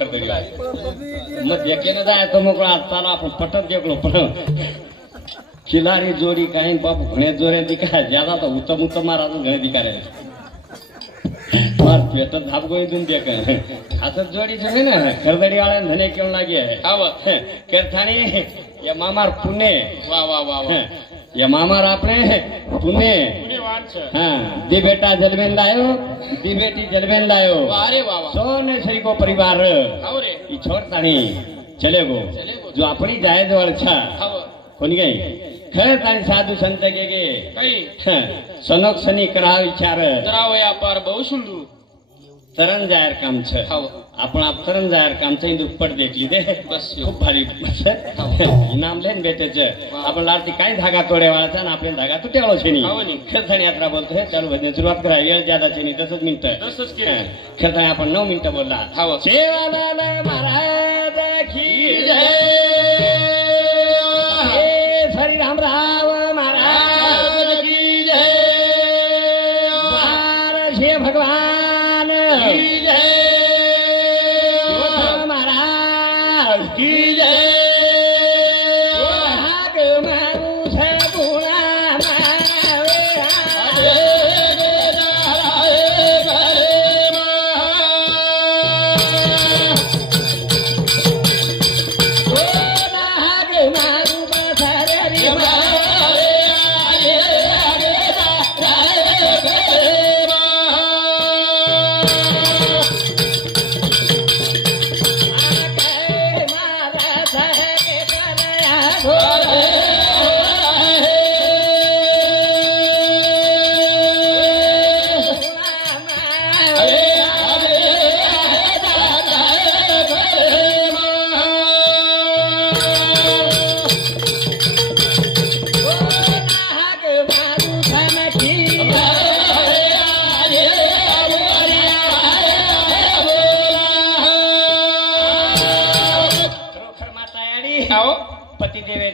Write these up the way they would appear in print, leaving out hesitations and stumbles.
खरदडी मग एकेने जायचं मग चाला आपण पटत देखलो पण खिलाडी जोडी काही बाप घणे जोरे दिका ज्यादा तो उत्तम उत्तम महाराज घणे दिका रे मार पेट धाप गोई दून दे का असं जोडी छे ना खरदडी वाला धने केवण लागी आव केरथाणी या मामार पुणे वा वा वा वा या मामार आपने पुणे पुणेवान छे हां दी बेटा जलबेन लायो दी बेटी जलबेन लायो अरे वाह वाह सोने श्री को परिवार आवरे ई छोड़ताणी चले गो जो अपनी जायज वर्षा आव कोणी गई खरंच आणि साधू संत गे काही सनक सनी करा विचार करावं या पार बहु सुंदू तरण जायर काम छ आपण आप तरण जायर काम छ दुप्पट देखली दे बस खूप भारी इनाम लेन भेटेच आपण लाडती काय धागा तोडेवाळाचा आणि आपले धागा तुटेवाळो छे नी खरथाणी यात्रा बोलतोय चालू भजन सुरुवात करा वेळ ज्यादा छे नी 10 मिनिट तसंच की खरथाणी आपण 9 मिनिट बोलला सेवालाल महाराज की जय हरी राम राव महाराज की जय हे भगवान की जय महाराज की जय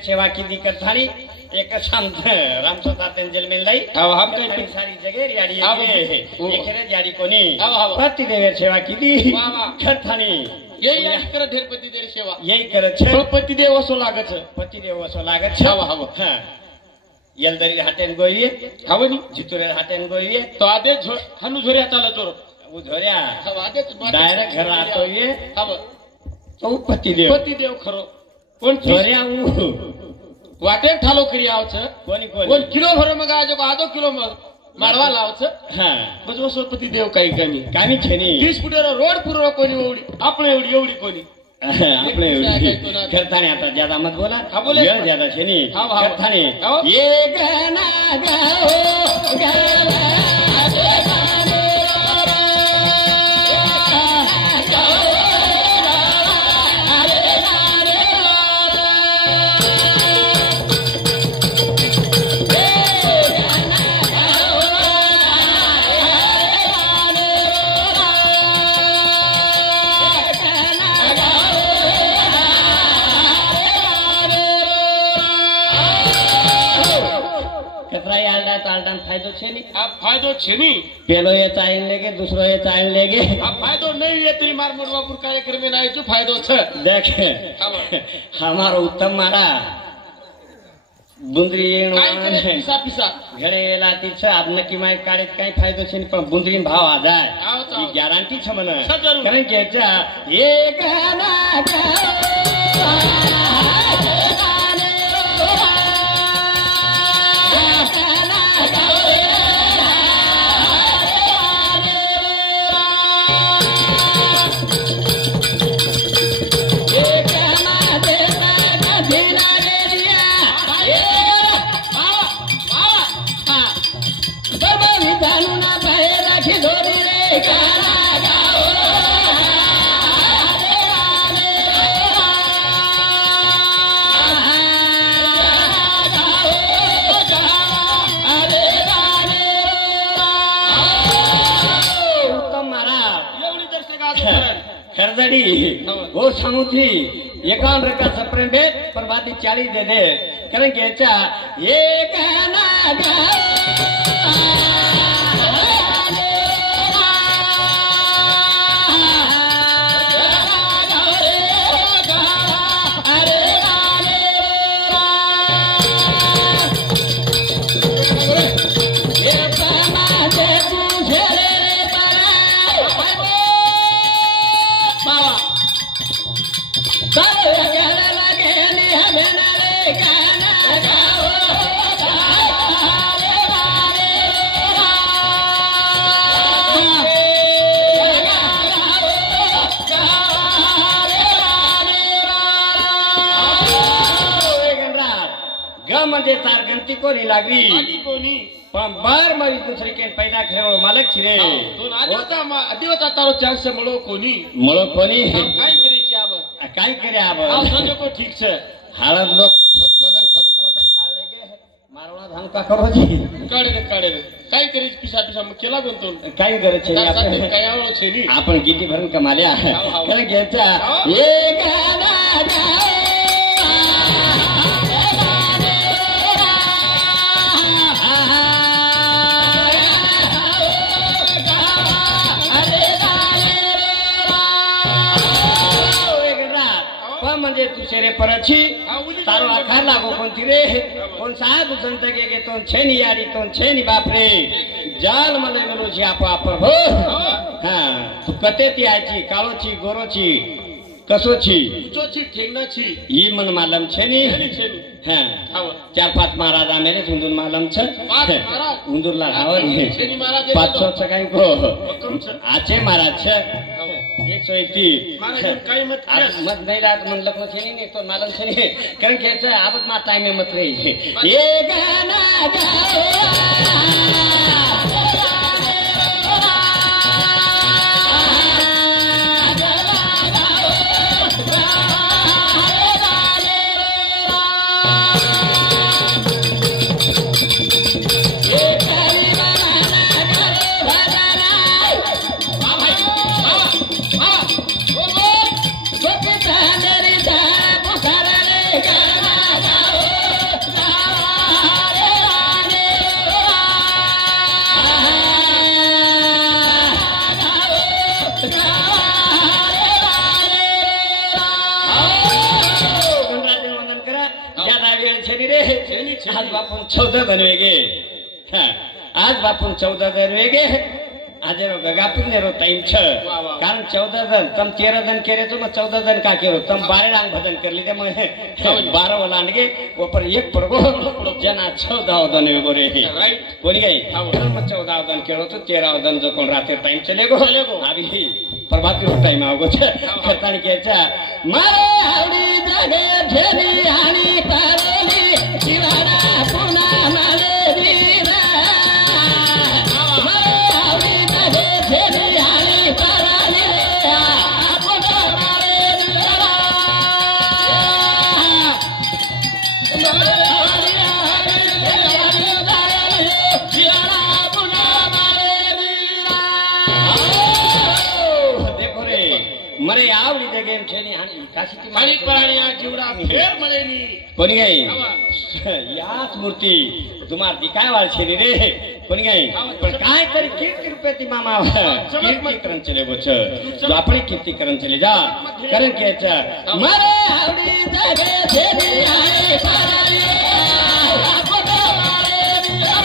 सेवा की दिक्कत थानी एक शाम रामसो तातेन जेल में लाई अब हम कई सारी जगह याडी एक रे याडी कोनी पति देव सेवा की दी खर थानी यही याडी कर ढेर पति देव सेवा यही करे छे पति देव वसो लागत छे पति देव वसो लागत छे हां येलदरी हाटेन गोईए हावनी जितुरे हाटेन गोईए तो आदे हनु झोरिया चालत जोर वो झोरिया आदे डायरेक्ट घर आतो ये अब तो पति देव खरो कोण झोरिया वाटे ठालो करी आव छ कोणी कोण किलो भर मग आजो किलो मारवा लाव छ हां बस वो पति देव काही कामी छेनी 30 फुटेरो रोड पुरो कोणी एवढी आपले एवढी कोणी आपले एवढी करताने आता ज्यादा मत बोला ये ज्यादा छेनी करताने ये गाना गाओ गाओ फायदो छे नी अब फायदो छे नी पेलो ये चाइन लेगे दूसरो ये चाइन लेगे अब फायदो नहीं ये तेरी मार मोड़वापुर कार्यक्रम में नाही जो फायदो छे देख हमारो उत्तम मारा बुंदरी पिसा पिसा घडे लाती छ अब नक्की माय काढेत काही फायदो छे पण बुंदरी भाव आ जाय ही गॅरंटी छ मन कारण की ये गाना खरदड़ी वो समुद्री एकान रका सप्रेम दे पर बाती 40 दे दे करें के अच्छा ये गाना गाओ मध्ये तार गंती कोणी लागली पण बर मग दुसरी केन पैदा खेळ मालक छिरे अधिवता तारो चान्स મળો કોની काय करे आब को ठीक છે हालत लोग मारवाना धाम का करो जी काढे काय करी पिसा केला बनतो काय करे छे आपण काय आवडो છે ની आपण किती भरून कमाल्या कारण घ्यायचा एक गाना म्हणजे तू शेरे परची तारो आखार लागो कोणती रे कोण साधू संत गे तो छेनी यारी तो छेनी बापरे जाल मध्ये गेलो जी आप हो हा तू कते ती आची काळोची गोरोची कसोची उचोची ठेंगनाची ही मन मालम छेनी हा 4-5 महाराज आमेले उंदूर मालम छ उंदूरला रावर छेनी महाराज 500 च काही को आचे महाराज छ 101 काही मत मत नहीं रात मन लखनऊ छेनी नहीं तो मालूम छेनी कारण के छ अब मा टाइम में मत रही ये गाना आज बापून 14 बनवेगे आज बापून 14 बनवेगे आज रो गगापुर ने रो टाइम छ कारण 14 जन तम 13 जन केरे तो 14 जन का केरो तम 12 डांग भजन कर ली मग 12 वाला आणगे ऊपर एक पडगो जना 14 बनवेगो रे राइट कोणी गई 14 जन केरो तो 13 जन जो कोण राते टाइम चलेगो अभी प्रभाती रो टाइम आवगो छ खतानी के छ मारे आवडी जगे झेरी हाणी पारली शिवाना पुना माले वीरा मारे आवडी जगे झेरी हाणी पारली पुना माले वीरा मारे मरे आवडी जगेम छेनी हानी काशीची माणिक पराणिया जीवडा फेर मळेनी कोणी गई याच मूर्ती तुम्हार दिखाय वाल छेनी रे कोणी गई पण काय तरी कीर्ती रुपयाती मामा कीर्ती करण चले बोच जो अपनी कीर्ती करण चले जा करण के छ मरे आवडी जगे छेनी हानी पारली आपो मारे वीरा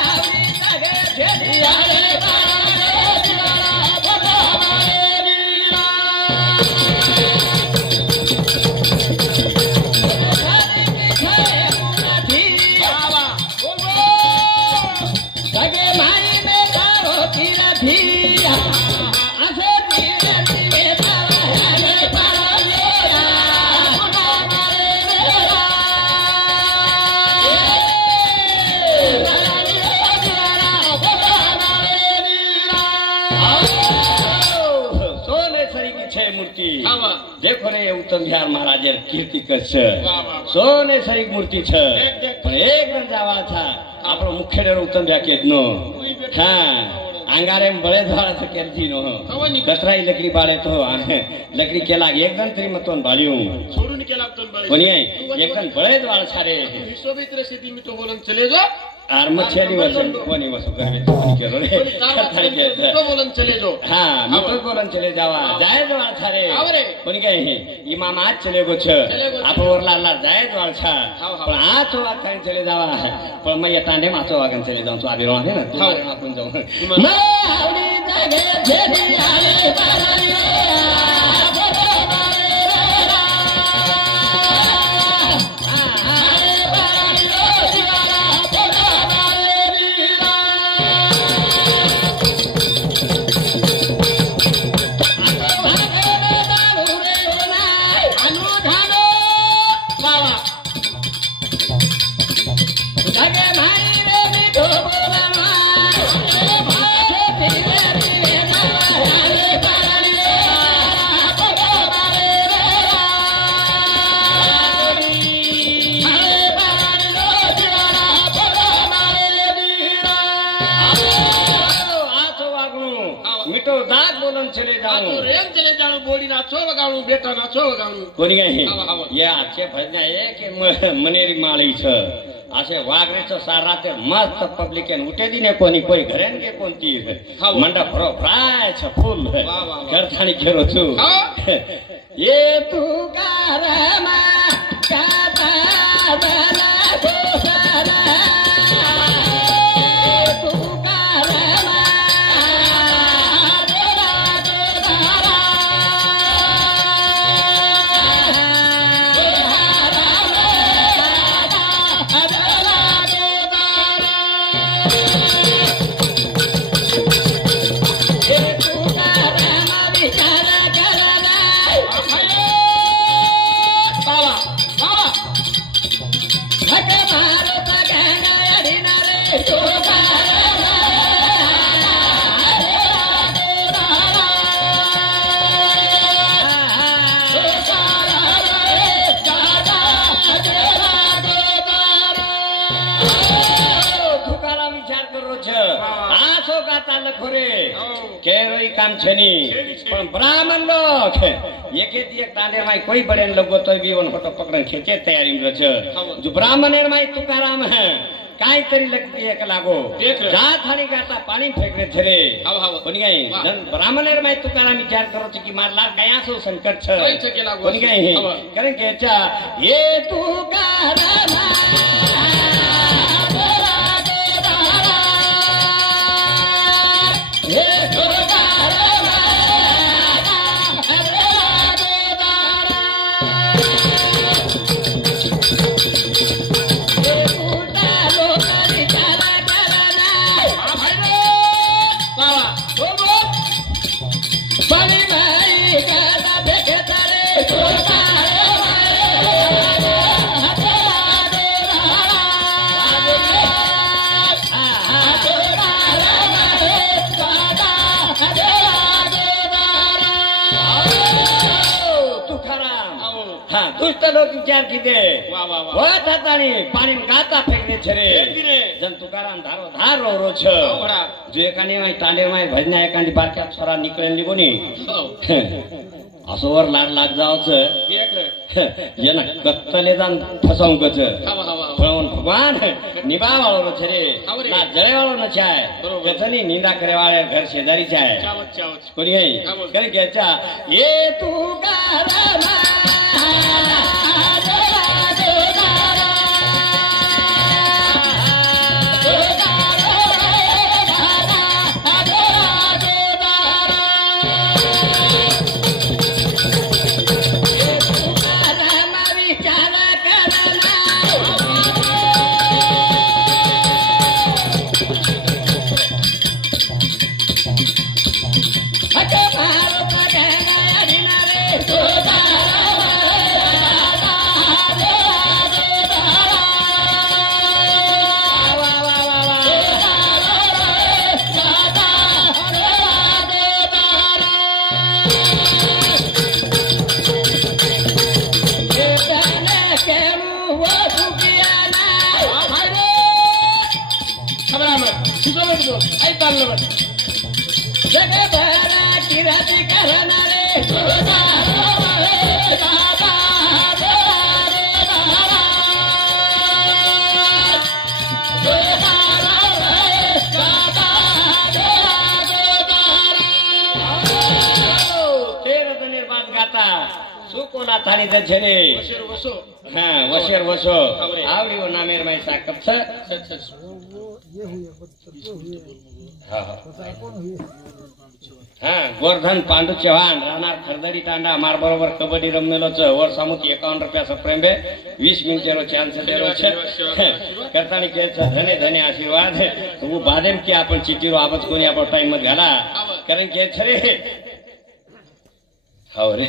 आवडी जगे छेनी हानी देखो रे उत्तम बिहार महाराज कीर्ती कस सोने सरी मूर्ति छ पण एक रन जावा था आपलो मुख्य डर उत्तम बिहार के नो हां अंगारे में बड़े द्वारा से केरती नो कतराई लकड़ी बाळे तो लकड़ी केला एक दिन तरी मतोन बाळियो छोडून केला तोन बाळे कोणी एक दिन बड़े द्वारा छारे विश्वमित्र सिद्धि में तो बोलन चले जो आर मछली वसन कोणी वसु करवे तो कोणी केरो रे तो बोलन चले जो हां मित्र बोलन चले जावा जाय द्वार छारे कोणी काय हे इमाम आज चले गो छ आपण वरला ला जाय द्वार छा पण आज तो वाग चले जावा पण मैं ये तांडे माचो वागन चले जाऊ तो आबी रो है ना तुम्हारे आपण जाऊ मैं आवडी जागे जेदी आले बाराली જાણું રેમ ચલે જાણું બોડી નાચો વગાડું બેટા નાચો વગાડું કોની કઈ આવો. એ આછે ભજના એ કે મનેરી માળી છે આશે વાઘરે છો સાર રાતે મસ્ત પબ્લિક એને ઉઠેદી ને કોની કોઈ ઘરે ને કે કોનતી આવો. મંડા ભરો ભરાય છે ફૂલ વાહ, વાહ, વાહ. ઘરથાણી ખેરો છું હા. એ તું કારમાં કાતા બના દોસરા તું કારમાં કામ છે ની પણ બ્રાહ્મણ લોક એકેથી એક તાંડે માં કોઈ બળે લગો તો બીવન ફોટો પકડન ખેંચે તૈયારી માં છે જો બ્રાહ્મણ માં તુકારામ હે કાઈ તરી લગતી એક લાગો જા થાણી ગાતા પાણી ફેંકરે થરે કોની ગઈ બ્રાહ્મણ માં તુકારામ વિચાર કરો છે કે માર લાગ ગયા છો સંકટ છે કોની ગઈ કરે કે ચા એ તુકારામ વિચાર કીધે વાત હતા ની પાણી ગાતા ફેંકને છે રે જન તુકારામ ધારો ધારો રો છે જો એકાની માં તાંડે માં ભજના એકાની બાર કે છોરા નીકળે લીગો ની અસોવર લાડ લાગ જાવ છે એના કત્તલે દાન ફસાઉં કે છે પણ ભગવાન નિભા વાળો છે રે ના જળે વાળો ન છે કથની નિંદા કરે વાળે ઘર સેદારી છે કોની હે કરે કે ચા એ તુકારામ થાણી છે ને હા વશેર વસો આવડીઓ નામેર માં સાકપ છે હા ગોરધન પાંડુ ચૌહાણ રાણા ખરદડી તાંડા અમાર બરોબર કબડ્ડી રમેલો છે ઓર સામુથી 51 રૂપિયા સપ્રેમ્બે 20 મિનિટેરો ચાન્સ દેરો છે કરતાની કે છે ધને ધને આશીર્વાદ હું બાદેમ કે આપણ ચીટીરો આબત કોની આપણો ટાઈમ જ ગાલા કરે કે છે રે હવે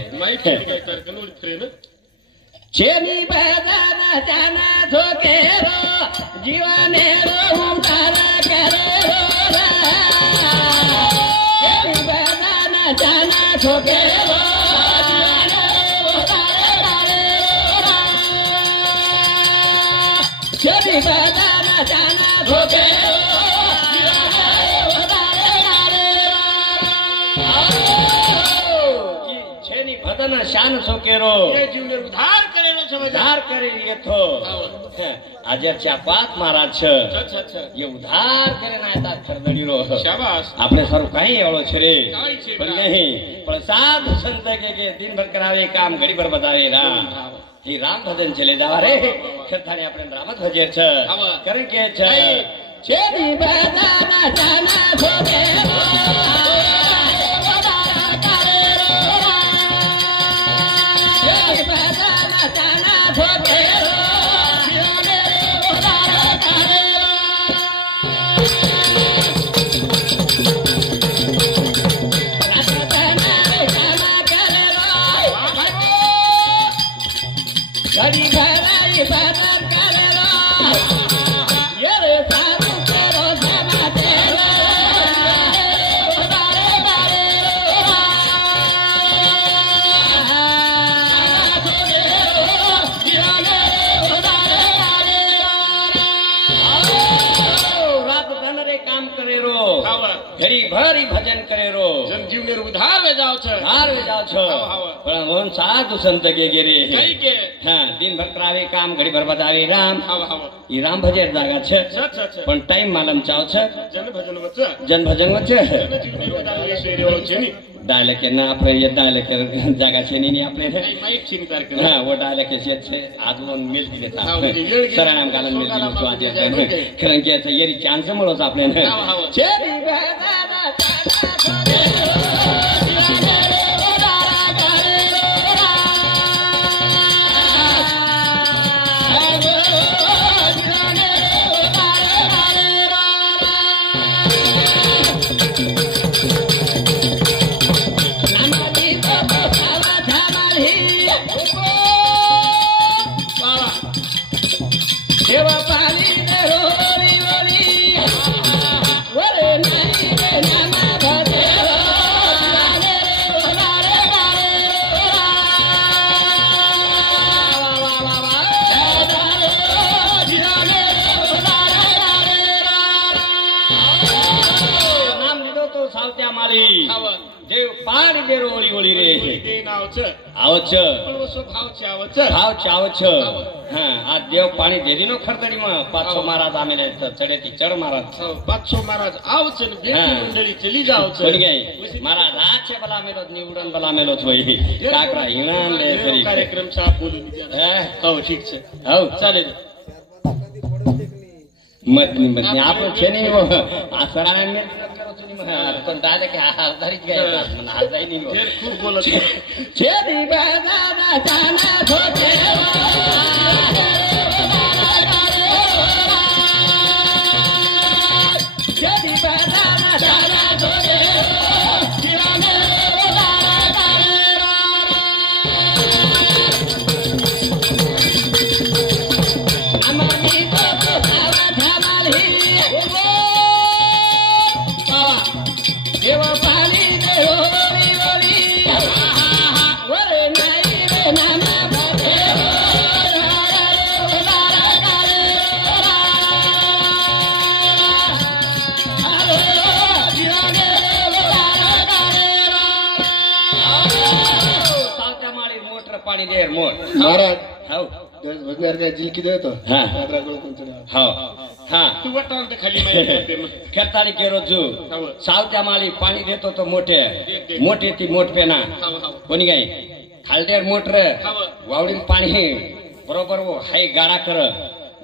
જેની બદાના જાના ધોકેરો જીવાને ઉતારા કરેરો જેની બદાના જાના ધોકેરો જેની બદાના જાના ધોકેરો તન શાન સોકેરો એ જીવને ઉદ્ધાર કરેલો છે બધા. ઉદ્ધાર કરી લેતો આજે ચાપાત મહારાજ છે એ ઉદ્ધાર કરીને આતા ખરદડીરો શાબાશ. આપણે સારું કઈ એવડો છે રે કાંઈ છે પણ ના. નહીં પણ સાધુ સંત કે દિન ભર કરાવે કામ ઘડી ભર બતાવે રામ એ રામ ભજન ચલે જાવા રે ખેતાણી આપણે રામ જ ભજે છે આવા. કારણ કે છે છેડી બજાના જાના ધોબે ઘડી ભરી ભજન કરેરો જનજીવને ઉદ્ધાર વે જાવ છે. હાર જાવ છો પણ મોહન સાધુ સંત કે ગેરે કઈ કે હા દિન ભર કરાવે કામ ઘડી ભર બતાવે રામ આવો આવો. ઈ રામ ભજન જાગા છે સચ પણ ટાઈમ માલમ ચાવ છે જન ભજન વચ્ચે જન ભજન વચ્ચે જનજીવને ઉદ્ધાર વે શેરેવો છે ની. डाले के ना આપણે ये डाले के जागा છે ની આપણે નહીં માઈક છીન તાર કરે. હા वो डाले के છે આદુ મિલ દી દેતા હા, ઓકે. સરાણામ કાલમ મિલ દી તો આજે કારણ કે છે યરી ચાન્સ મળો તો આપણે આવો, આવો. છે આવો. દેવ પાણી દેરો ઓળી ઓળી રે દેન આવ છે. આવો છે પણ ઓછો ભાવ છે આવો છે. ભાવ ચાવ છે હા આ દેવ પાણી દેરી નો ખરદડીમાં પાછો મહારાજ આમેલે ચડેથી ચડ મહારાજ પાછો મહારાજ આવ છે ને બે હા. મંડળી ચલી જાવ છે. બોલી ગઈ મહારાજ આ છે ભલા મેલો નીવડન ભલા મેલો જોઈ કાકરા હિણાન લે એવો ફરી કાર્યક્રમ છે આપ બોલી દીધા. હે હવ ઠીક છે. હવ ચાલે મત ની મત ની આપણો છે નહીં એવો આ સરાણા મેં તો દાદા કે આ હરદારી જ ગયા મને હરદાઈ નહીં ફેર ખૂબ બોલો છો. છે દી બાજાના જાના ધોતે છે દી બાજાના જાના ધોતે પાણી દેર મોર મહારાજ હાઉ વગર કે જીલકી દે તો હા. દાદરા ગળો કોણ ચડે. હા હા તું વટાણ તે ખાલી મારી દે. ખેતારી કેરો છું હાઉ. સાવત્યા માલી પાણી દેતો તો મોટે દે. મોટે થી મોટ પેના હાઉ હાઉ. કોની ગઈ ખાલડેર મોટર હાઉ. વાવડી પાણી બરોબર વો હાઈ ગાડા કર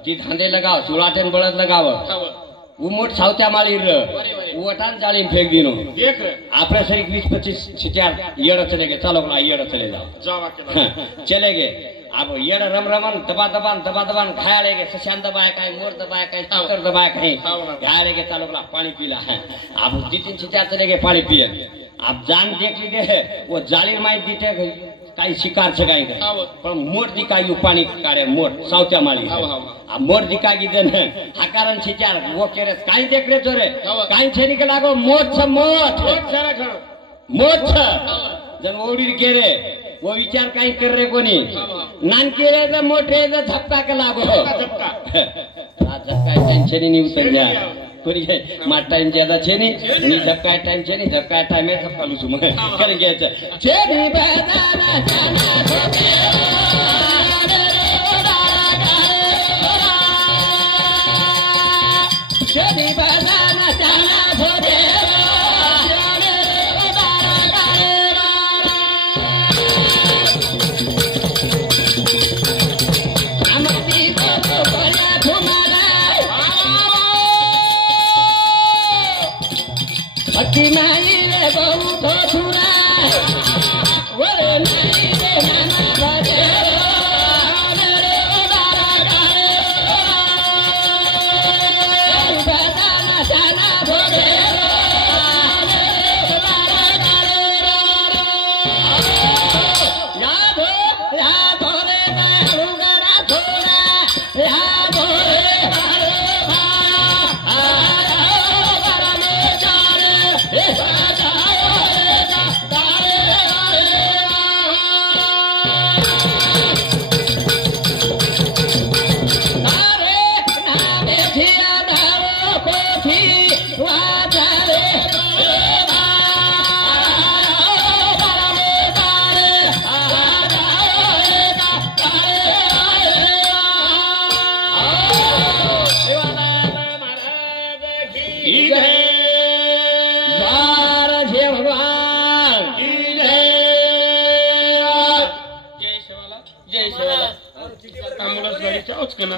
જી ધાંધે લગાવ સુરાટે બળદ લગાવ હાઉ. હું મોટ સાવત્યા માલી ર હું વટાણ ચાલી ફેંક દીનો દેખ આપણે સરી 20-25 ચાર યેડો ચલે ગए ચાલો બોલા યેડો ચले जाओ જાવા કે चले गए अब येड़ रम रमन दबा दबान खाया लेगे सशान दबाया कहीं मोर दबाया कहीं शंकर दबाया कहीं खाया लेगे चालो बोला पानी पीला है अब 2-3 से 4 चले गए पानी पिए आप जान देख लीजिए वो जाली माई दीटे काही शिकार છે કાઈ પણ મોર દીકાયું પાણી કાઢે મોર સાવત્યા માળી આ મોર દીકાઈ દે ને આ કારણ છે ચાર વો કેરે કાઈ દેખ રે જોરે કાઈ છે ની કે લાગો મોર છે મોર સારા ખરો મોર છે જન ઓડી કેરે वो विचार काही कर रे कोणी नानकी रे तर मोठे तर झपका के लागो झपका झपका टेन्शन नहीं उतर गया કરી જાય માર ટાઈમ જ્યાદા છે નહીં ની ઝપકાય ટાઈમ છે નહીં ઝપકાય ટાઈમે ઝપકાલું છું મને કરી ગયા છે ની બજાના જાના જેની બજાના જાના ભોગે नाई रे बहु तो छुरा ओरे नाई रे नाना बजे रे उदारा गारे बजाना जाना भोगे यादो रे रुगरा थोड़ा यादो रे एम्बुलन्स गाडी चावच के ना